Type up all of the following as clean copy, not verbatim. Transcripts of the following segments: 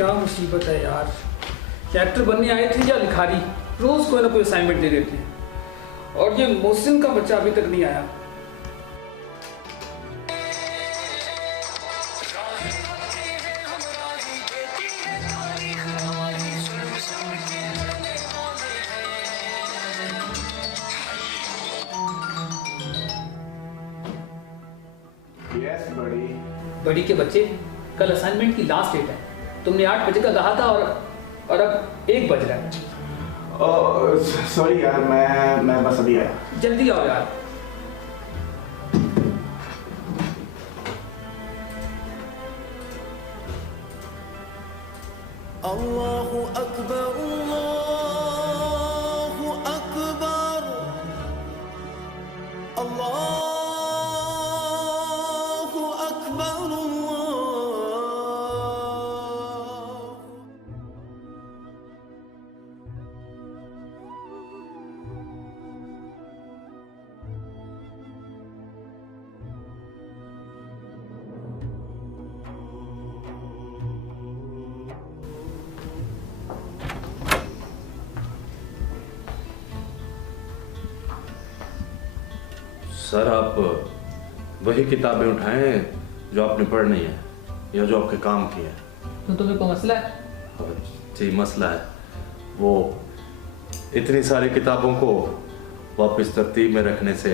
क्या मुसीबत है यार, एक्टर बनने आए थे या लिखारी, रोज कोई ना कोई असाइनमेंट दे देते हैं। और ये मोहसिन का बच्चा अभी तक नहीं आया। बड़ी के बच्चे, कल असाइनमेंट की लास्ट डेट है। तुमने 8 बजे का कहा था और अब 1 बज रहा है। सॉरी यार, मैं बस अभी आया। जल्दी आओ यार। अल्लाहु अकबर, अल्लाहु अकबर, अल्लाह सर, आप वही किताबें उठाएं जो आपने पढ़नी है या जो आपके काम की है। तो तुम्हें कोई मसला है? जी मसला है, वो इतनी सारी किताबों को वापस तरतीब में रखने से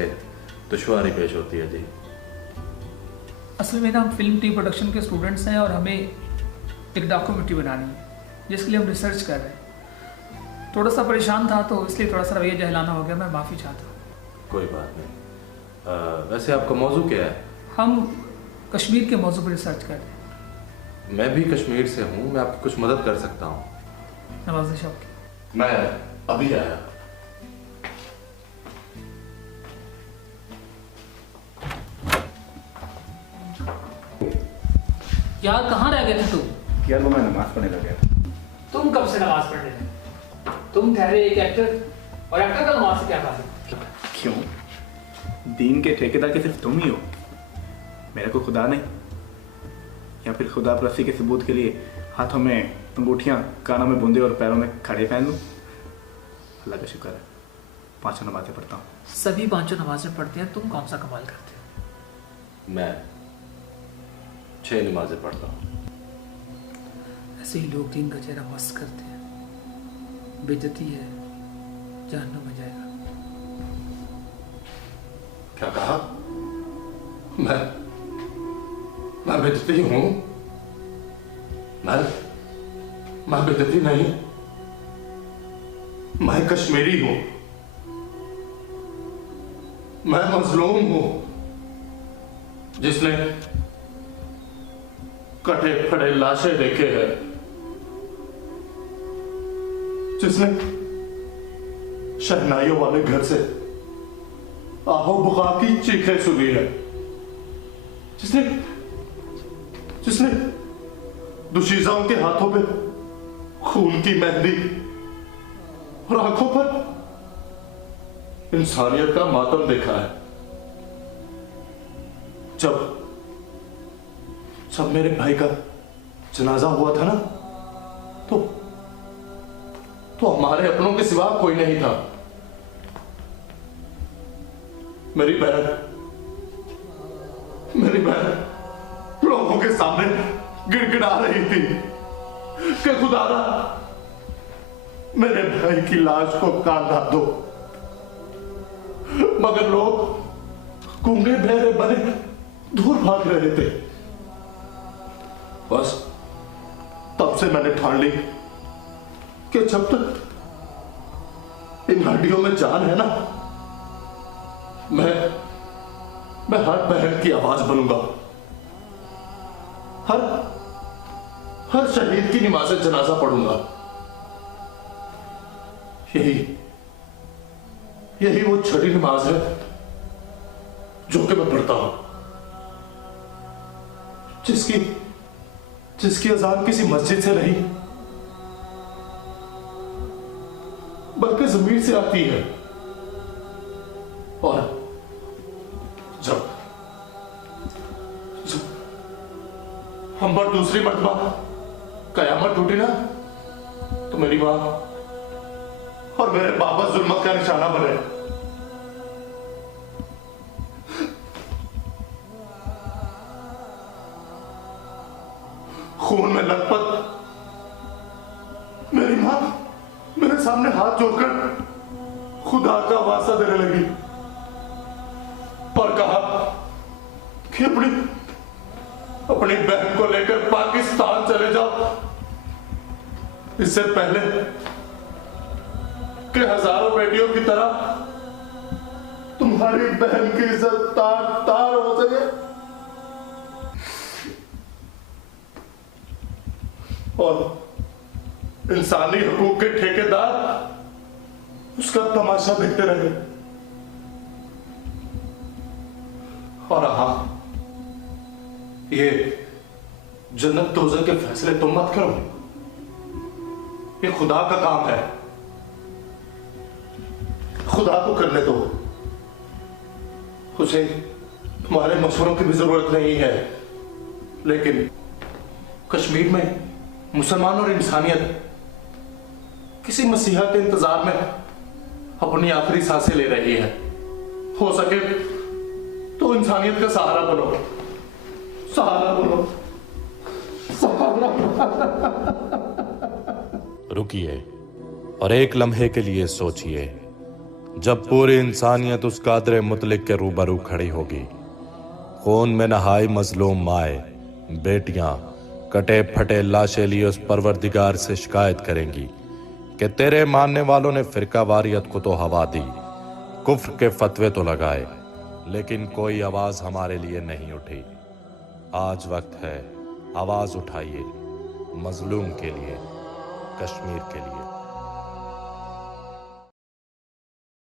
दुश्वारी पेश होती है। जी असल में ना हम फिल्म टीवी प्रोडक्शन के स्टूडेंट्स हैं और हमें एक डॉक्यूमेंट्री बनानी है जिसके लिए हम रिसर्च कर रहे हैं। थोड़ा सा परेशान था तो इसलिए थोड़ा सा रवैया जहलाना हो गया, मैं माफ़ी चाहता हूँ। कोई बात नहीं। वैसे आपका मौजू क्या है? हम कश्मीर के मौजू पर रिसर्च कर रहे हैं। मैं भी कश्मीर से हूँ, मैं आपकी कुछ मदद कर सकता हूँ। नवाज़िश आपकी। मैं अभी आया। यार कहाँ रह गए थे तुम? यार वो मैं नमाज पढ़ने लग गया। तुम कब से नमाज पढ़ने लगे? तुम ठहरे एक एक्टर, और एक्टर का नमाज से क्या बात? क्यों? दीन के ठेकेदार के सिर्फ तुम ही हो, मेरा कोई खुदा नहीं? या फिर खुदा परस्ती के सबूत के लिए हाथों में अंगूठियां, कानों में बूंदे और पैरों में खड़े पहन लूं? अल्लाह का शुक्र है 5 नमाजें पढ़ता हूँ। सभी 5 नमाजें पढ़ते हैं, तुम कौन सा कमाल करते हो? मैं 6 नमाजें पढ़ता हूँ। ऐसे ही लोग दीन का चेहरा मस्त करते हैं, बेइज्जती है, जहन्नुम में जाएगा। क्या कहा? मैं बेइज्जती हूँ? मैं बेइज्जती नहीं, मैं कश्मीरी हूँ, मैं मजलूम हूँ जिसने कटे फटे लाशें देखे हैं, जिसने शहनाइयों वाले घर से आहो बुका की चीखें सुनी है, जिसने दुशीजाओं के हाथों पे खून की मेहंदी और आंखों पर इंसानियत का मातम देखा है। जब मेरे भाई का जनाजा हुआ था ना, तो हमारे अपनों के सिवा कोई नहीं था। मेरी बहन लोगों के सामने गिड़गिड़ा रही थी कि खुदारा मेरे भाई की लाश को कांधा दो, मगर लोग गूंगे बहरे बने दूर भाग रहे थे। बस तब से मैंने ठान ली कि जब तक इन हड्डियों में जान है ना, मैं हर बहन की आवाज बनूंगा, हर शहीद की नमाज़ जनाजा पढ़ूंगा। यही वो छठी नमाज है जो कि मैं पढ़ता हूं, जिसकी अजान किसी मस्जिद से नहीं बल्कि जमीन से आती है। और जब हम पर दूसरी मर्तबा कयामत और मेरे बाबा जुल्मत का निशाना बने। खून में लथपथ मेरी मां मेरे सामने हाथ जोड़कर खुदा का वास्ता देने लगी और कहा कि अपनी बहन को लेकर पाकिस्तान चले जाओ, इससे पहले कि हजारों बेटियों की तरह तुम्हारी बहन की इज्जत तार तार हो सके। और इंसानी हकूक के ठेकेदार उसका तमाशा देखते रहे। और हाँ, ये जन्नत दोज़ख के फैसले तुम मत करो, ये खुदा का काम है, खुदा को करने दो। उसे तुम्हारे मशवरों की भी जरूरत नहीं है। लेकिन कश्मीर में मुसलमान और इंसानियत किसी मसीहा के इंतजार में अपनी आखिरी सांसें ले रही है। हो सके तो इंसानियत का सहारा बनो, सहारा बनो, सहारा। रुकिए और एक लम्हे के लिए सोचिए, जब पूरी इंसानियत उस कादर मुतलिक के रूबरू खड़ी होगी, खून में नहाई मजलूम माए बेटियां कटे फटे लाशें लिए उस परवरदिगार से शिकायत करेंगी कि तेरे मानने वालों ने फिरका वारियत को तो हवा दी, कुफ्र के फतवे तो लगाए, लेकिन कोई आवाज हमारे लिए नहीं उठी। आज वक्त है, आवाज उठाइए मजलूम के लिए, कश्मीर के लिए।